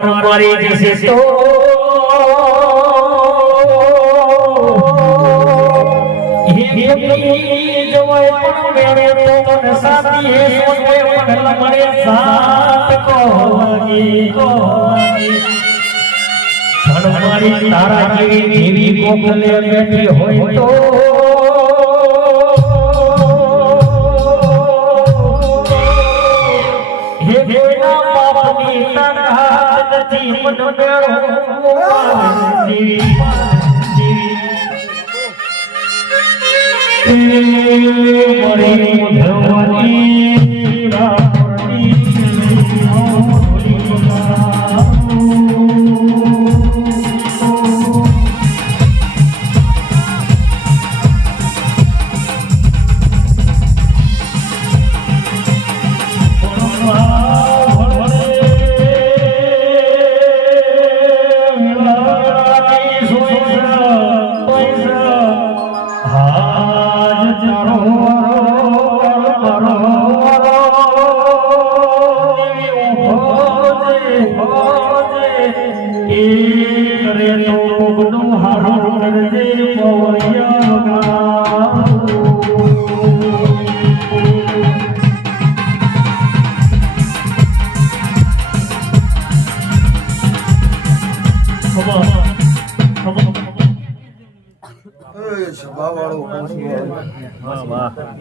મારી જશે તો જવાય પણ મેરે તો મન સાથી હે સોને પણ લમડે સાત કો મારી તારા જેવી કોકલે બેઠી હોય તો હે કોઈના બાપની તાકાત નથી મન મેળો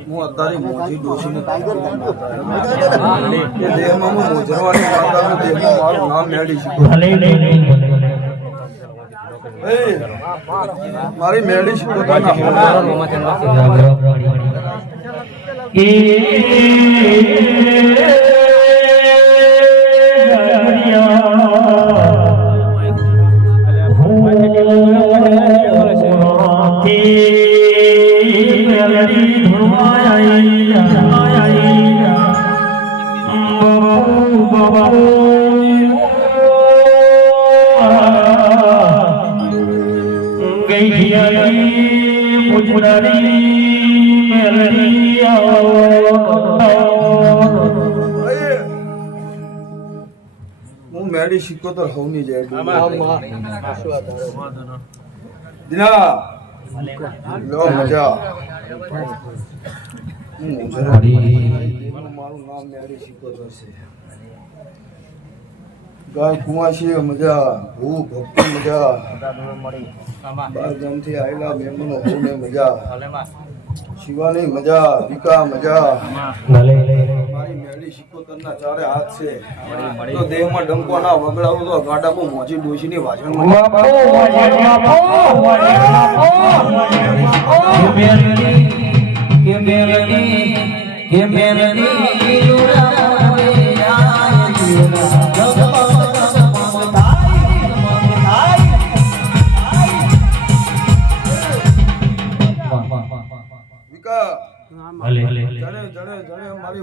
હું અત્યારે મોજી ડોશીને દેહમાં મોજરવાની માતાનું દેહમાં મારું નામ મેળી શીખો મારી મેળી શીખો હું મેળી શીખો તો હવની જાય દિના લો મજા મારું નામ મેળી શીખો તો છે ગાય કુંવાસી મજા ભૂ ભક્તિ મજા બાર ગામથી આવેલા મહેમાનો હોને મજા શિવાની મજા વિકા મજા મારી મેળી શિકોતરના ચારે હાથ છે તો દેહમાં ડંકો ના વગડાવું તો ગાડામાં મોજી ડોશીની મારી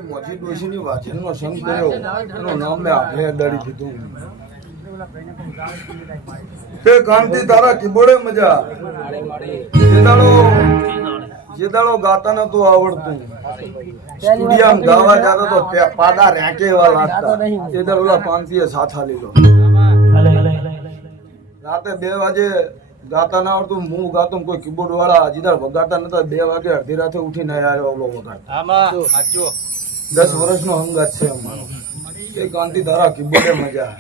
મોજી ડોશીની વાચનનો સંગ કર્યો એનું નામ મેં આખરે અડાડી દીધું તે કાંતિ તારા કીબોર્ડે મજા જે દાડો ગાતા નતું આવડતું સ્ટુડિયમ ગાવા જતો તો પાડા રેંકે એવા લાગતા તે દાડો ઓલા પાંચીએ સાથ લીધો રાતે 2 વાગે ગાતા ના આવડતું હું ગાતું કોઈ કીબોર્ડ વાળા જીદાર વગાડતા નતા 2 વાગે અડધી રાતે ઉઠીને આવ્યો ઓલો વગાડ 10 વર્ષનો હંગાત છે અમારો એ કાંતિ ધારા કીબોર્ડે મજા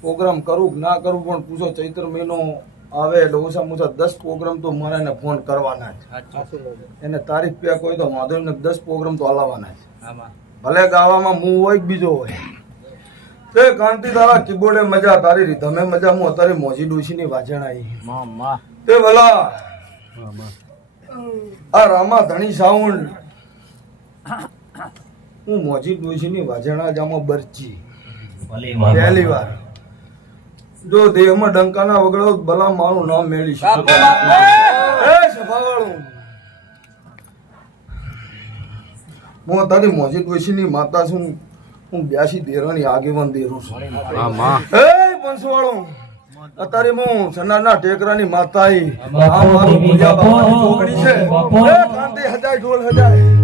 પ્રોગ્રામ કરું ના કરું પણ પૂછો ચૈત્ર મહિનો આવે એટલે ઓછામાં ઓછા 10 પ્રોગ્રામ તો મારે એને ફોન કરવાના જ એને તારીખ પે કોઈ તો વાંધો ને 10 પ્રોગ્રામ તો હલાવવાના જ ભલે ગાવામાં હું હોય બીજો હોય તે કાંતિ તારા કીબોર્ડે મજા તારી રીધમે મજા હું અત્યારે મોજી ડોશીની વાજણ આવી તે ભલા આ રામા ધણી સાઉન્ડ હું મોજી ડોશીની વાજણા જામો બરચી પહેલી વાર જો દેહમાં ડંકાના વગડો ભલા મારું નામ મેળી શકો એ સભાવાળું હું તારી મોજી ડોશીની માતા છું હું 82 દેરાની આગેવાન દેરું છું એ પંસવાળો અત્યારે હું સનાના ટેકરાની માતાઈ આ મારું પૂજા બાપાની છોકરી છે એ કાંતિ હજાય ઢોલ હજાય